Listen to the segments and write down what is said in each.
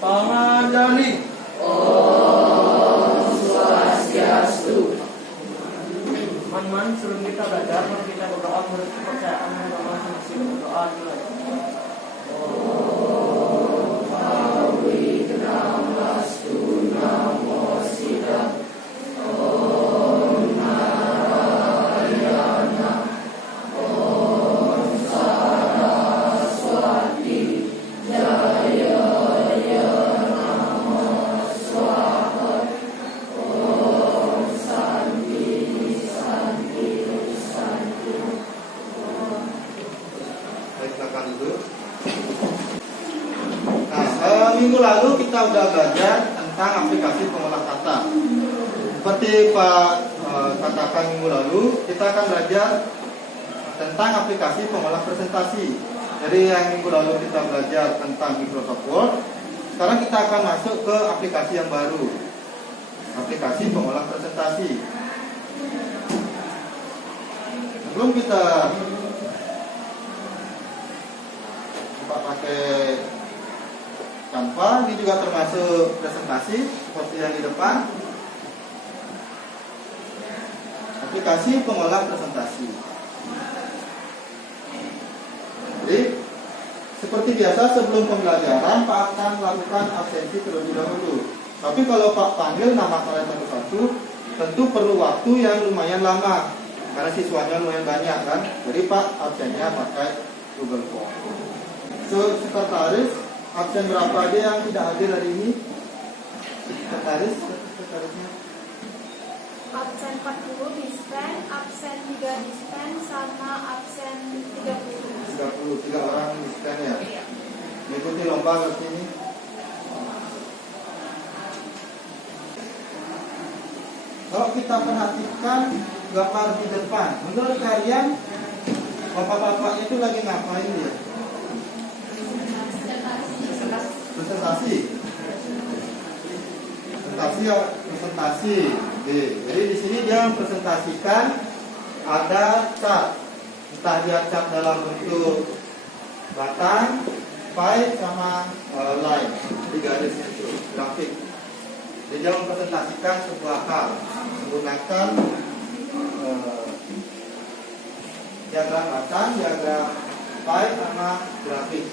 Pangandaling. Om Swastiastu. Man sebelum kita belajar, kita berdoa menurut kepercayaan berdoa dulu. Minggu lalu kita udah belajar tentang aplikasi pengolah kata. Seperti Pak katakan minggu lalu, kita akan belajar tentang aplikasi pengolah presentasi. Jadi yang minggu lalu kita belajar tentang Microsoft Word, sekarang kita akan masuk ke aplikasi yang baru, aplikasi pengolah presentasi. Sebelum kita pakai Canva, ini juga termasuk presentasi seperti yang di depan. Aplikasi pengolah presentasi. Jadi seperti biasa sebelum pembelajaran Pak akan melakukan absensi terlebih dahulu. Tapi kalau Pak panggil nama kalian satu-satu, tentu perlu waktu yang lumayan lama karena siswanya lumayan banyak kan. Jadi Pak absennya pakai Google Form. Sekretaris absen berapa aja yang tidak hadir hari ini? Sekretarisnya absen 40 dispen, absen 3 dispen, sama absen 30. 33 orang dispen ya. Mengikuti lomba berarti ini. Kalau kita perhatikan gambar di depan, menurut kalian bapak-bapak itu lagi ngapain ya? Presentasi. Oke. Jadi di sini dia mempresentasikan ada cat, entah dia cat dalam bentuk batang, pie sama line, di garis itu grafik. Jadi dia mempresentasikan sebuah hal menggunakan diagram batang, diagram pie sama grafik.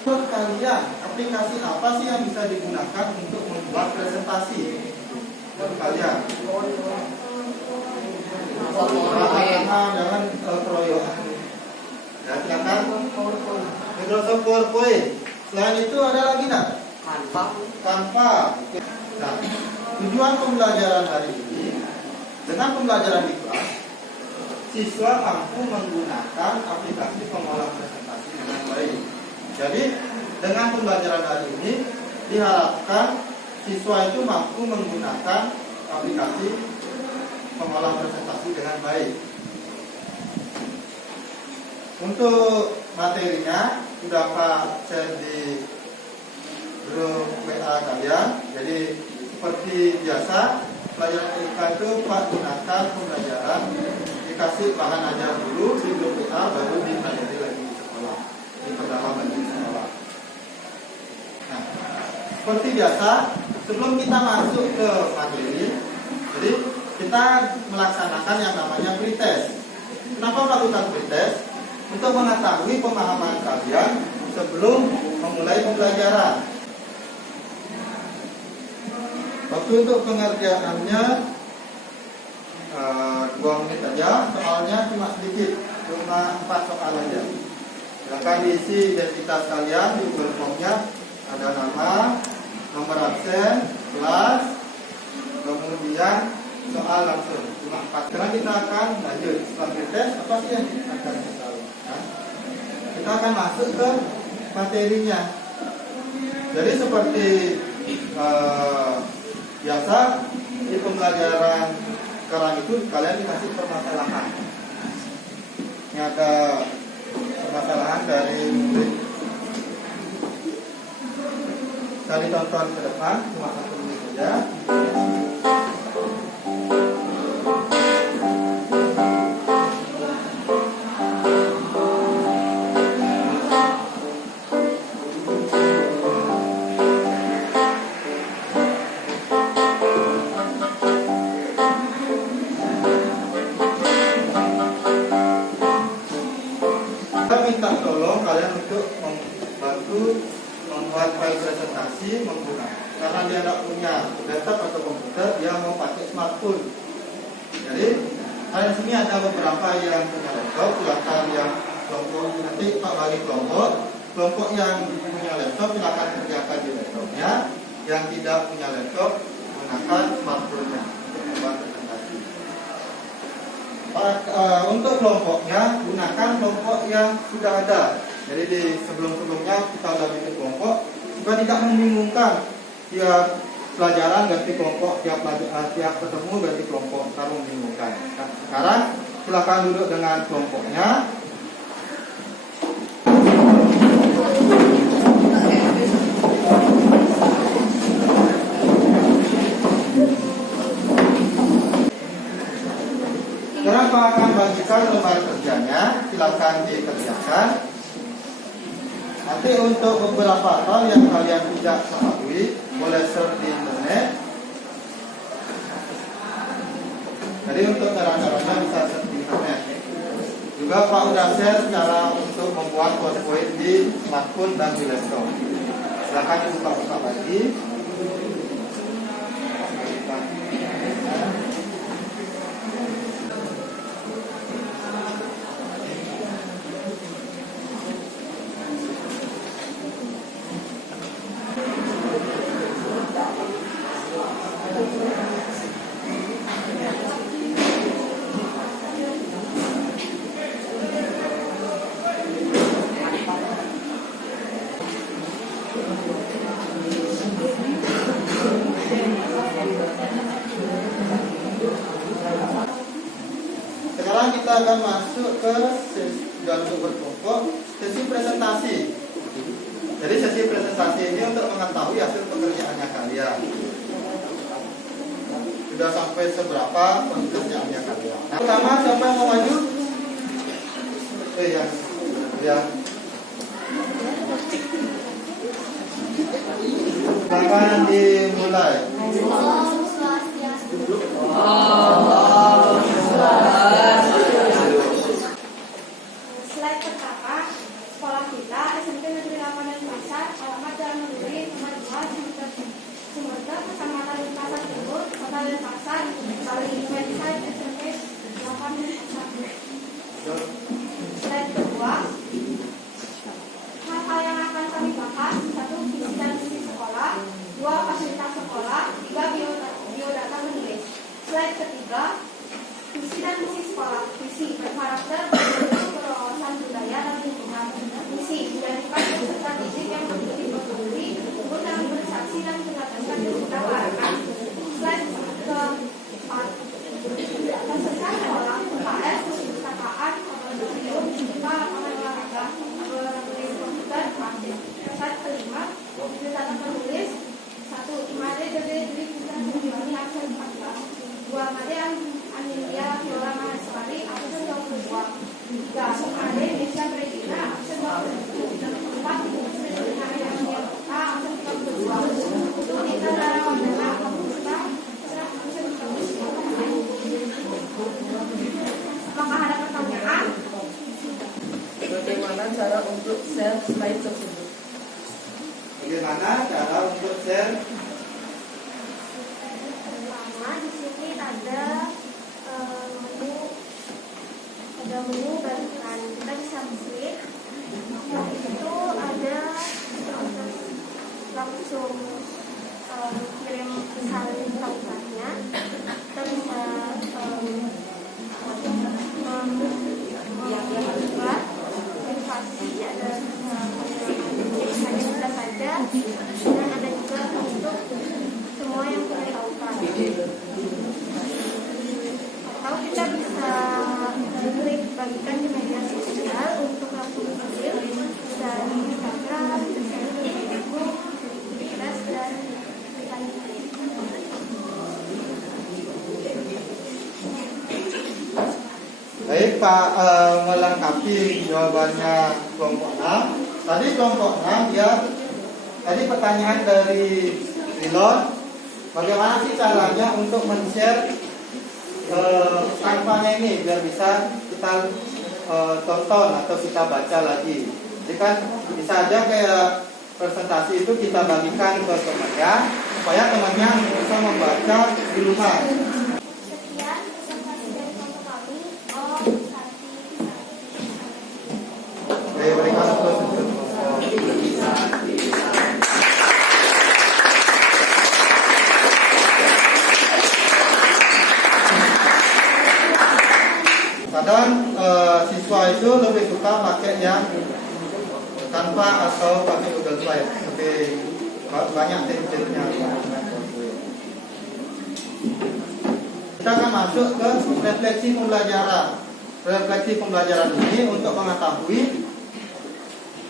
Menurut kalian, aplikasi apa sih yang bisa digunakan untuk membuat presentasi? Menurut kalian? Jangan keroyokan. Ya, silakan. Microsoft PowerPoint. Selain itu ada lagi nggak? Canva. Nah, tujuan pembelajaran hari ini, dengan pembelajaran di kelas, siswa mampu menggunakan aplikasi pengolah presentasi dengan baik. Jadi dengan pembelajaran hari ini diharapkan siswa itu mampu menggunakan aplikasi pengolah presentasi dengan baik. Untuk materinya sudah Pak share di grup WA kalian. Jadi seperti biasa pelajaran IPA itu Pak gunakan pembelajaran dikasih bahan ajar dulu di grup WA, baru dipelajari lagi di sekolah, diperdalam lagi di sekolah. Nah, seperti biasa sebelum kita masuk ke materi, jadi kita melaksanakan yang namanya pretest. Kenapa melakukan pretest? Untuk mengetahui pemahaman kalian sebelum memulai pembelajaran. Waktu untuk pengerjaannya 2 menit aja, soalnya cuma sedikit, cuma 4 soal aja. Silakan diisi identitas kalian di Google Form-nya, ada nama, nomor absen, kelas, kemudian soal langsung, cuma 4. Sekarang kita akan lanjut setelah pretest, apa sih yang akan kita lakukan? Kita akan masuk ke materinya. Jadi seperti biasa di pembelajaran sekarang itu kalian dikasih permasalahan. Ini ada permasalahan dari murid. Saya ditonton ke depan cuma 1 menit saja. presentasi menggunakan, karena dia tidak punya laptop atau komputer, dia mau pakai smartphone. Jadi hari sini ada beberapa yang punya laptop, silakan yang kelompok nanti Pak bagi kelompok yang punya laptop silakan kerjakan di laptopnya, yang tidak punya laptop gunakan smartphone-nya untuk membuat presentasi. Untuk kelompoknya gunakan kelompok yang sudah ada. Jadi di sebelum-sebelumnya kita sudah bikin kelompok supaya tidak membingungkan. Tiap pelajaran ganti kelompok, tiap ketemu ganti kelompok, terlalu membingungkan. Nah, sekarang silakan duduk dengan kelompoknya. Sekarang Pak akan bagikan lembar kerjanya, silakan dikerjakan. Nanti untuk beberapa hal yang kalian tidak ketahui, boleh search di internet. Jadi untuk cara-caranya bisa search di internet. Juga Pak udah share cara untuk membuat PowerPoint di smartphone dan di laptop. Silakan dibuka-buka lagi. Sekarang kita akan masuk ke sesi berkelompok, sesi presentasi. Jadi sesi presentasi ini untuk mengetahui hasil pekerjaannya kalian. Sudah sampai seberapa pekerjaannya kalian. Nah, pertama siapa yang mau maju? Yang silakan dimulai. Slide pertama, sekolah kita SMP Negeri 8 Denpasar, alamat Jalan Mandiri nomor 2, Sumerta, Kecamatan Denpasar Timur, Kota Denpasar, Bali. Website SMP 8 Denpasar. Slide kedua, hal-hal yang akan kami bahas: 1. Visi dan misi sekolah, 2. Fasilitas sekolah, 3. Biodata menulis. Slide ketiga, visi dan misi sekolah. Visi berkarakter berwawasan budaya dan lingkungan. Misi menjadikan unsur strategik yang berdiri berdiri untuk dalam bersaksi dan menyampaikan kebijakan. Slide keempat, peserta sekolah UKS, perpustakaan, laboratorium, juga lapangan olahraga, laboratorium komputer, praktik. Slide kelima, biodata penulis. 1. Made Dede Dwi Putra Sejoni absen 14. 2. Made Amelia Viola Mahaswari absen 22. 3. Made Nesya Regina absen 21. 4. Sri Amelia Kota absen 32. Untuk Nita Darawandana Kapusta absen 32. Apakah ada pertanyaan? Bagaimana cara untuk share slide tersebut? Bagaimana cara untuk share? Pertama, di sini ada menu balikan. Kita bisa klik. Itu ada langsung kirim salin balikannya. Kita bisa membuat privasi, ada hanya kita saja, dan ada juga untuk semua yang punya tautan. Atau kita bisa klik bagikan di media sosial untuk langsung kirim, bisa di Instagram, bisa di Facebook, Pinterest, dan lain-lain. Baik Pak, melengkapi jawabannya kelompok 6. Tadi kelompok 6 ya. Tadi pertanyaan dari Rilon, bagaimana sih caranya untuk men-share tanpanya ini biar bisa kita tonton atau kita baca lagi. Jadi kan bisa aja kayak presentasi itu kita bagikan ke temannya supaya temannya bisa membaca di rumah. Sekian presentasi dari kelompok kami. Oh, Oke, berikan terus untuk kadang siswa itu lebih suka pakai yang tanpa atau pakai Google Slide, lebih banyak tips-tipsnya. Kita akan masuk ke refleksi pembelajaran. Refleksi pembelajaran ini untuk mengetahui,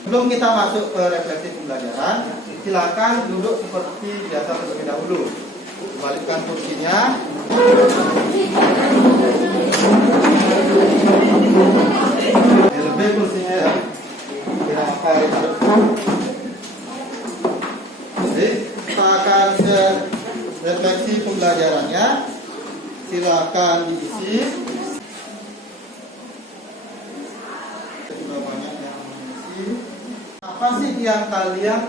sebelum kita masuk ke refleksi pembelajaran, silakan duduk seperti biasa terlebih dahulu. Balikkan kursinya. Lebih kursinya ya. Jadi kita akan refleksi pembelajarannya. Silakan diisi. Sudah banyak yang mengisi. Apa sih yang kalian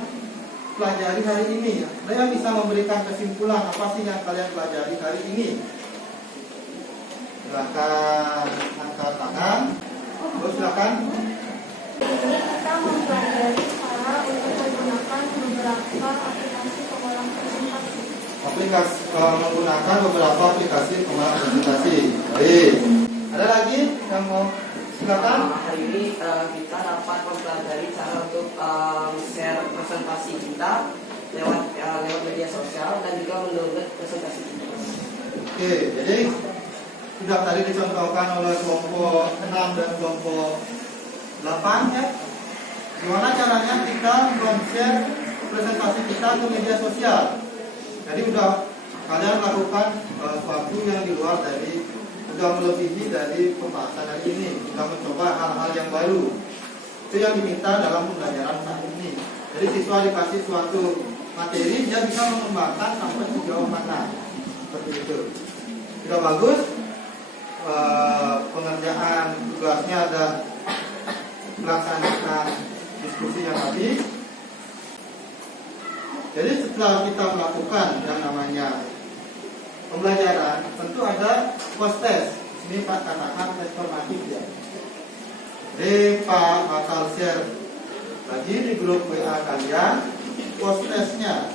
pelajari hari ini? Saya bisa memberikan kesimpulan apa sih yang kalian pelajari hari ini. Silakan angkat tangan. Terus silakan. ini kita mempelajari cara untuk menggunakan beberapa aplikasi pengolah presentasi. Menggunakan beberapa aplikasi pengolah presentasi. Baik. Ada lagi yang mau silakan? Hari ini kita dapat mempelajari cara untuk share presentasi kita lewat media sosial dan juga mendownload presentasi kita. Oke, jadi sudah tadi dicontohkan oleh kelompok 6 dan kelompok 8 ya. Gimana caranya kita men-share presentasi kita ke media sosial. Jadi udah kalian lakukan sesuatu yang di luar dari, sudah melebihi dari pembahasan hari ini, sudah mencoba hal-hal yang baru. Itu yang diminta dalam pembelajaran saat ini. Jadi siswa dikasih suatu materi, dia bisa mengembangkan sampai sejauh mana. Seperti itu. Sudah bagus. Pengerjaan tugasnya dan melaksanakan diskusinya tadi. Jadi setelah kita melakukan yang namanya pembelajaran, tentu ada post test. Ini Pak katakan tes formatif ya. Jadi Pak bakal share lagi di grup WA kalian post testnya.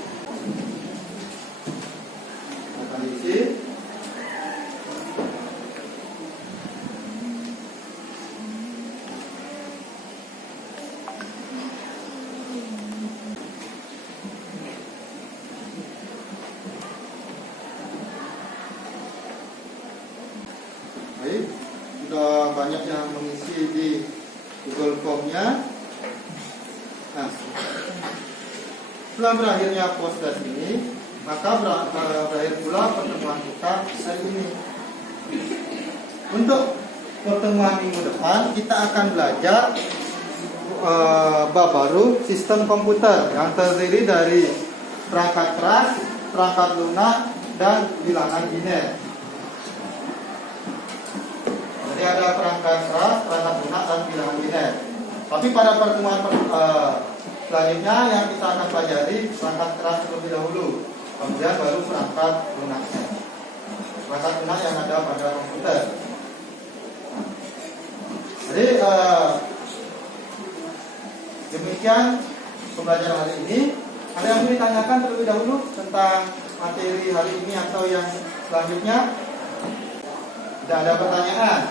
Akan diisi. Sudah banyak yang mengisi di Google Form-nya. Nah, setelah berakhirnya post test ini, maka berakhir pula pertemuan kita hari ini. Untuk pertemuan minggu depan, kita akan belajar bab baru sistem komputer yang terdiri dari perangkat keras, perangkat lunak, dan bilangan biner. Jadi ada perangkat keras, perangkat lunak, dan bilangan biner. Tapi pada pertemuan selanjutnya yang kita akan pelajari perangkat keras terlebih dahulu, kemudian baru perangkat lunaknya. Perangkat lunak yang ada pada komputer. Jadi demikian pembelajaran hari ini. Ada yang mau ditanyakan terlebih dahulu tentang materi hari ini atau yang selanjutnya? Tidak ada pertanyaan.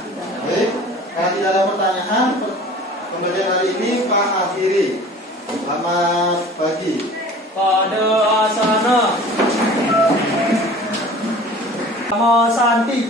Baik, karena tidak ada pertanyaan, pembelajaran hari ini Pak akhiri. Selamat pagi. Pada asana Namo Santi.